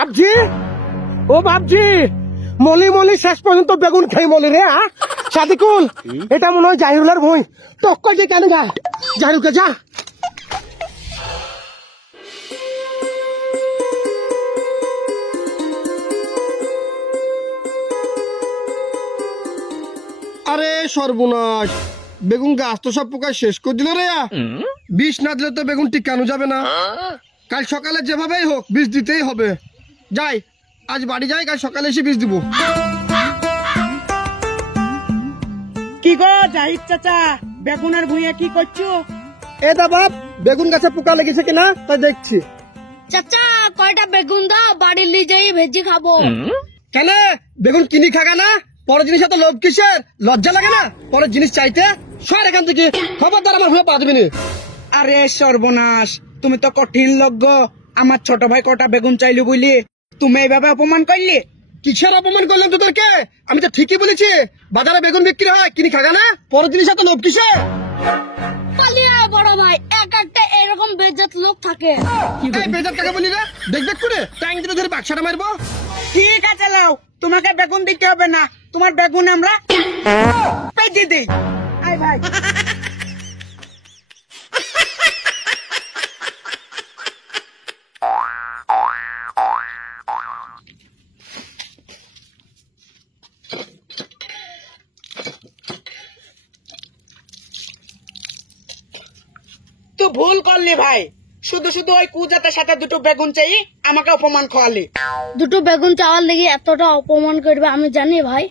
বাপজি, ও বাপজি, মলি মলি শেষ পর্যন্ত বেগুন খাই মলি রে। সাদিকুল, এটা মনে হয় জাহিরুলের বই। টক্কর যে কেন যা, জাহিরুলকে যা। আরে সর্বনাশ, বেগুন গাছ তো সব পোকা শেষ করে দিল রে। বিষ না দিলে তো বেগুন টিকানো যাবে না। কাল সকালে যেভাবেই হোক বিষ দিতেই হবে। যাই, আজ বাড়ি যাই, কাল সকালে এসে বিষ দিব। কি গো জাহিদ চাচা, বেগুনের ভুঁইয়া কি করছো? এ দা বাপ, বেগুন গাছে পোকা লেগেছে কিনা তাই দেখছি। চাচা কয়টা বেগুন দাও, বাড়ির নিয়ে যাই ভেজি খাবো। কেন বেগুন কিনি খাগা না? পরের জিনিস এত লোভ কিসের? লজ্জা লাগে না পরের জিনিস চাইতে? সর এখান থেকে, খবরদার আমার হয়ে পা দিবি না। আরে সর্বনাশ, তুমি তো কঠিন লজ্ঞ। আমার ছোট ভাই কটা বেগুন চাইলো বুঝলি, তুমি এইভাবে অপমান করলি। কিসের অপমান করলাম তোদেরকে? আমি তো ঠিকই বলেছি, বাজারে বেগুন বিক্রি হয়, কিনি খাগা না? পরের জিনিস এত লোভ কিসের? পালিয়ে আয় বড় ভাই, এক একটা এরকম বেজাত লোক থাকে। এই বেজার টাকা বলি রে, দেখ দেখ করে ট্যাং দিতে ধরে বাক্সাটা মারবো। ঠিক আছে লাও, তোমাকে বেগুন দিতে হবে না, তোমার বেগুন আমরা পেজে দিই। আয় ভাই। তুই ভুল করলি ভাই, শুধু শুধু ওই কুজাতের সাথে দুটো বেগুন চাই, আমাকে অপমান খাওয়ালি। দুটো বেগুন চাওয়ার লেগে এতটা অপমান করবে আমি জানি ভাই।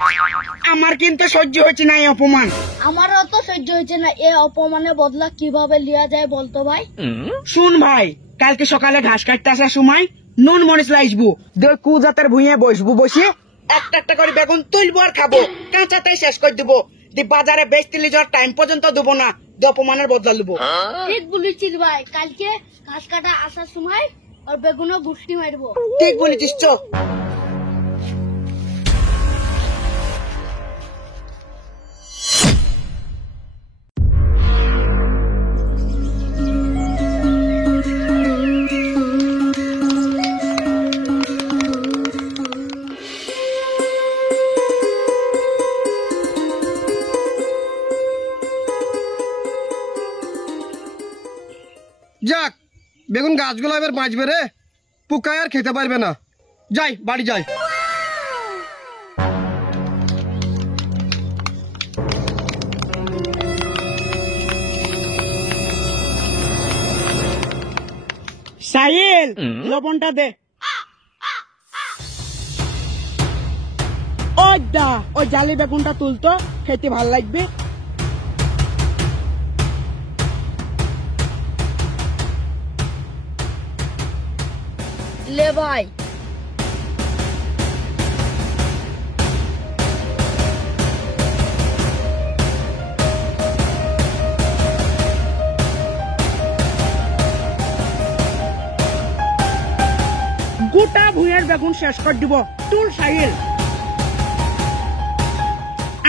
আমার কিন্তু সহ্য হচ্ছে না এই অপমান। আমারও তো সহ্য হয়েছে না। এ অপমানের বদলা কিভাবে লিয়া যায় বলতো ভাই? শুন ভাই, কালকে সকালে ঘাস কাটতে আসার সময় নুন মরিচ লাইসবো, দুই কুজাতের ভুঁইয়ে বসবো, বসে একটা একটা করে বেগুন তুলবো আর খাবো, কাঁচাতে শেষ করে দিবো। বাজারে বেচতে যাওয়ার টাইম পর্যন্ত দেবো না, অপমানের বদলা দেবো। ঠিক বলেছিস ভাই, কালকে ঘাস কাটা আসার সময় আর বেগুনও গুষ্টি মারবো। ঠিক বলেছিস চ। যাক, বেগুন গাছগুলো এবার বাঁচবে রে, পোকায় আর খেতে পারবে না। যাই, বাড়ি যাই। সাহিল, লবণটা দে। ওই দা, ওই জালি বেগুনটা তুলতো, খেতে ভাল লাগবে। লে ভাই। গোটা ভুঁইয়ের বেগুন শেষ করে দিব। তুল সাহিল,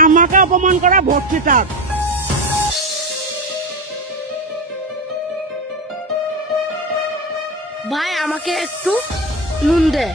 আমাকে অপমান করা ভর্তি থাক। ভাই আমাকে একটু নুন দে।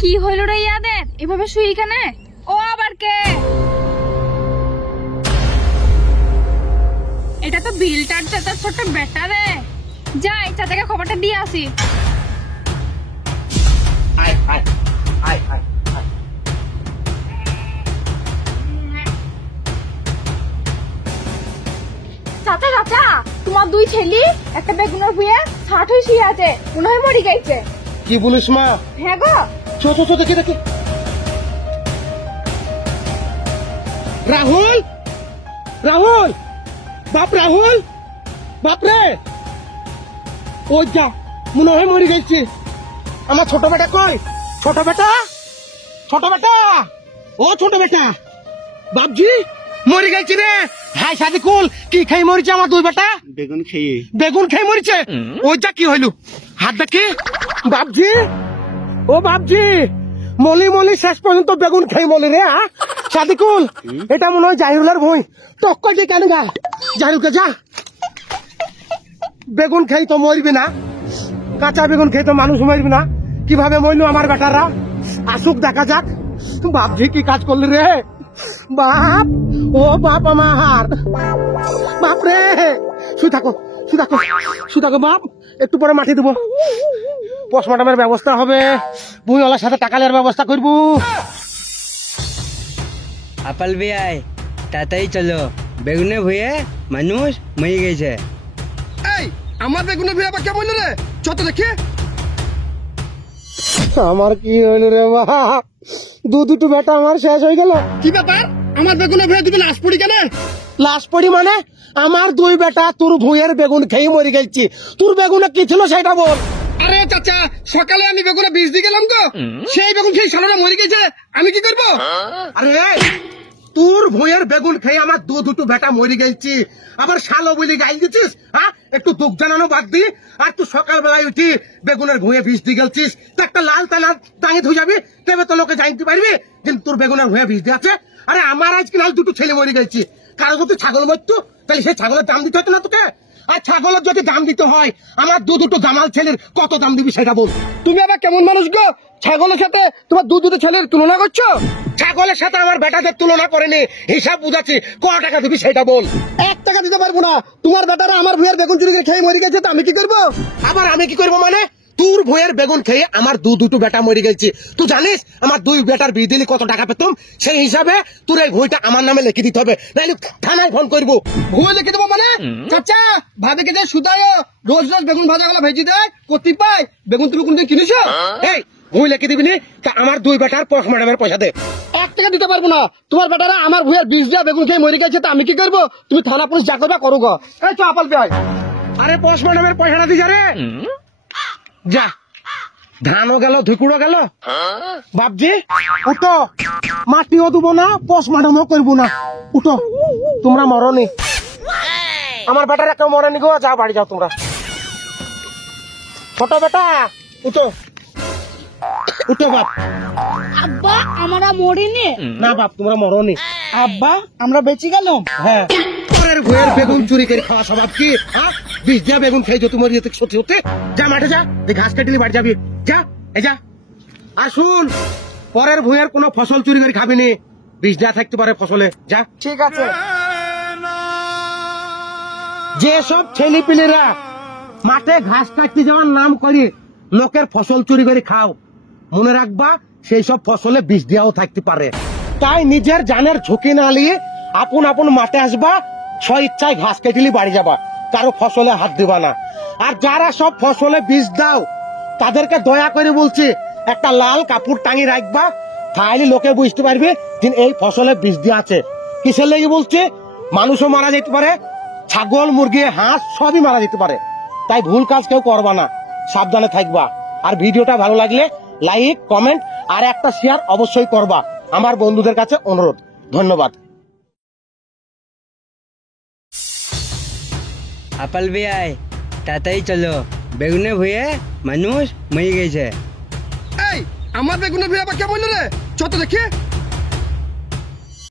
কি হইল রে ইয়াদের, এভাবে শুই এখানে? ও আবার কে? এটা তো বিলটার চাচার ছোট বেটা রে। যাই চাচাকে খবরটা দিয়ে আসি। চাচা চাচা, তোমার দুই ছেলে একটা বেগুনের ভুঁয়ে ষাট হয়ে শুয়ে আছে, মনে হয় মরি গেছে। কি বলিস মা? হ্যাঁ গো। চো চো চো, দেখি দেখি। রাহুল, রাহুল, বাপ রাহুল, বাপরে, ও যা, মনে হয় মরে গেছে। আমার ছোট বেটা কই? ছোট বেটা, ছোট বেটা, ও ছোট বেটা, বাপজি মরে গেছি রে। হাই সাদিকুল, কি খাই মরিছে আমার দুই বেটা? বেগুন খেয়ে বেগুন খাই মরিছে। ওইটা কি হইল? হাত দেখি বাপজি, ও বাপজি, মলি মলি শেষ পর্যন্ত বেগুন খাই মলি রে। সাদিকুল, এটা মনে হয় জাহিরুলের ভুঁই। টক্কর দিয়ে কেন গা? জাহিরুলকে যা, বেগুন খাই তো মরবি না, কাঁচা বেগুন খেয়ে তো মানুষ মরবি না। কিভাবে মরলো আমার বেটারা? আসুক দেখা যাক। বাপজি কি কাজ করলি রে বাপ? ও বাপ আমার, বাপ রে। শুয়ে থাকো, শুয়ে থাকো, শুয়ে থাকো বাপ। একটু পরে মাটি দেবো, পোস্টমর্টমের ব্যবস্থা হবে, বুইওয়ালার সাথে টাকা নেওয়ার ব্যবস্থা করবো। আপেল भी आए তাড়াতাড়ি চলো, বেগুনে ভুয়ে মানুষ মরে গেছে। এই আমার বেগুনের ভুঁই আবার কেমন রে? চত দেখি। আমার কি হইল রে বাপ? দুটো বেটা আমার শেষ হয়ে গেল। কি ব্যাপার? আমার বেগুনের ভুঁই তুমি লাশ পড়ি কেন? লাশ পড়ি মানে? আমার দুই বেটা তোর ভুঁইয়ের বেগুন খেয়ে মরে গেছি। তোর বেগুনে কি ছিল সেটা বল। আরে চাচা, সকালে আমি বেগুনে বীজ দিয়ে গেলাম তো, সেই বেগুন খেয়ে সালোরা মরে গেছে, আমি কি করবো? আরে তোর ভুঁইয়ের বেগুন খেয়ে আমার দুটো বেটা মরে গেছি, আবার শালো বলে গাইল দিচ্ছিস? হ্যাঁ, একটু দুঃখ জানানো বাদ দি। আর তুই সকালবেলায় উঠি বেগুনের ভুঁয়ে বীজ দিয়ে গেছিস, তো একটা লাল তালা টাঙে ধুয়ে যাবি, তবে তো লোকে জানতে পারবি যে তোর বেগুনের ভুঁয়ে বীজ দিয়ে আছে। আরে আমার আজকে লাল দুটো ছেলে মরে গেছি, কারো যদি ছাগল মরতো তাহলে সেই ছাগলের দাম দিতে হতো না তোকে? আর ছাগলের যদি দাম দিতে হয়, আমার দুটো জামাল ছেলের কত দাম দিবি সেটা বল। তুমি আবার কেমন মানুষ গো? ছাগলের সাথে তোমার দুটো ছেলের তুলনা করছো? ছাগলের সাথে আমার বেটাদের তুলনা করেনি, হিসাব বুঝাচ্ছি। ক টাকা দিবি সেটা বল। 1 টাকা দিতে পারবো না। তোমার বেটারা আমার ভুঁইয়ের বেগুন চুরি করে খেয়ে মরে গেছে, তো আমি কি করবো? আবার আমি কি করবো মানে? তোর ভুঁইয়ের বেগুন খেয়ে আমার দুটো বেটা মরে গেছে। তুই জানিস আমার দুই বেটার বিয়ে দিলে কত টাকা পেতাম? সেই হিসাবে তোর এই ভুঁইটা আমার নামে লিখে দিতে হবে, নাহলে থানায় ফোন করবো। ভুঁয়ে লিখে দেবো মানে? চাচা, ভাবে কে যে সুদায় রোজ রোজ বেগুন ভাজা গুলা ভেজি দেয়, কোথায় পাই? বেগুন তুমি কোনদিন কিনেছো? এই ভুঁই লিখে দিবি নি? তা আমার দুই বেটার পোস্টমর্টমের পয়সা দে। 1 টাকা দিতে পারবো না। তোমার বেটারা আমার ভুঁইয়ের বীজ দিয়া বেগুন খেয়ে মরে গেছে, তো আমি কি করবো? তুমি থানা পুলিশ যা করবা করো গো। এই তো আপেল পেয়ে আরে পোস্টমর্টমের পয়সাটা দিস রে, যা। ধানও গেল, ধুকুড়ো গেল। বাপজি উঠো, মাটিও দেবো না, পোস্টমর্টমও করবো না। উঠো, তোমরা মরনি, আমার বেটারা কেউ মরেনি গো। যা বাড়ি যাও তোমরা। ছোট বেটা উঠো, উঠো বাপ। আব্বা আমরা মরিনি। না বাপ, তোমরা মরনি। আব্বা আমরা বেঁচে গেলাম। হ্যাঁ, পরের ভুঁয়ের বেগুন চুরি করে খাওয়া স্বভাব কি? হ্যাঁ, বিষ দিয়া বেগুন খেয়ে যত মরি যেতে সত্যি হতে। যা মাঠে যা, ঘাস কাটিলে বাড়ি যাবি। যা, এই যা। আর শুন, পরের ভুঁয়ের কোনো ফসল চুরি করে খাবি নি, বিষ দেওয়া থাকতে পারে ফসলে। যা, ঠিক আছে। যেসব ছেলে পিলেরা মাঠে ঘাস কাটতে যাওয়ার নাম করে লোকের ফসল চুরি করে খাও, মনে রাখবা সেই সব ফসলে বিষ দেওয়াও থাকতে পারে। তাই নিজের জানের ঝুঁকি না নিয়ে আপন আপন মাঠে আসবা, স্ব ইচ্ছায় ঘাস কেটে বাড়ি যাবা, কারো ফসলে হাত দিবা না। আর যারা সব ফসলে বিষ দাও তাদেরকে দয়া করে বলছি একটা লাল কাপড় টাঙিয়ে রাখবা, তাহলে লোকে বুঝতে পারবে যে এই ফসলে বিষ দেওয়া আছে। কিসের লেগে বলছে? মানুষও মারা যেতে পারে, ছাগল মুরগি হাঁস সবই মারা যেতে পারে। তাই ভুল কাজ কেউ করবা না, সাবধানে থাকবা। আর ভিডিওটা ভালো লাগলে লাইক কমেন্ট আর একটা শেয়ার অবশ্যই করবা, আমার বন্ধুদের কাছে অনুরোধ। ধন্যবাদ। আপেল भी आए তাড়াতাড়ি চলো, বেগুনে ভুয়ে মানুষ মরে গেছে। এই আমার বেগুনের ভুঁই আবার কেমন রে? চত দেখি।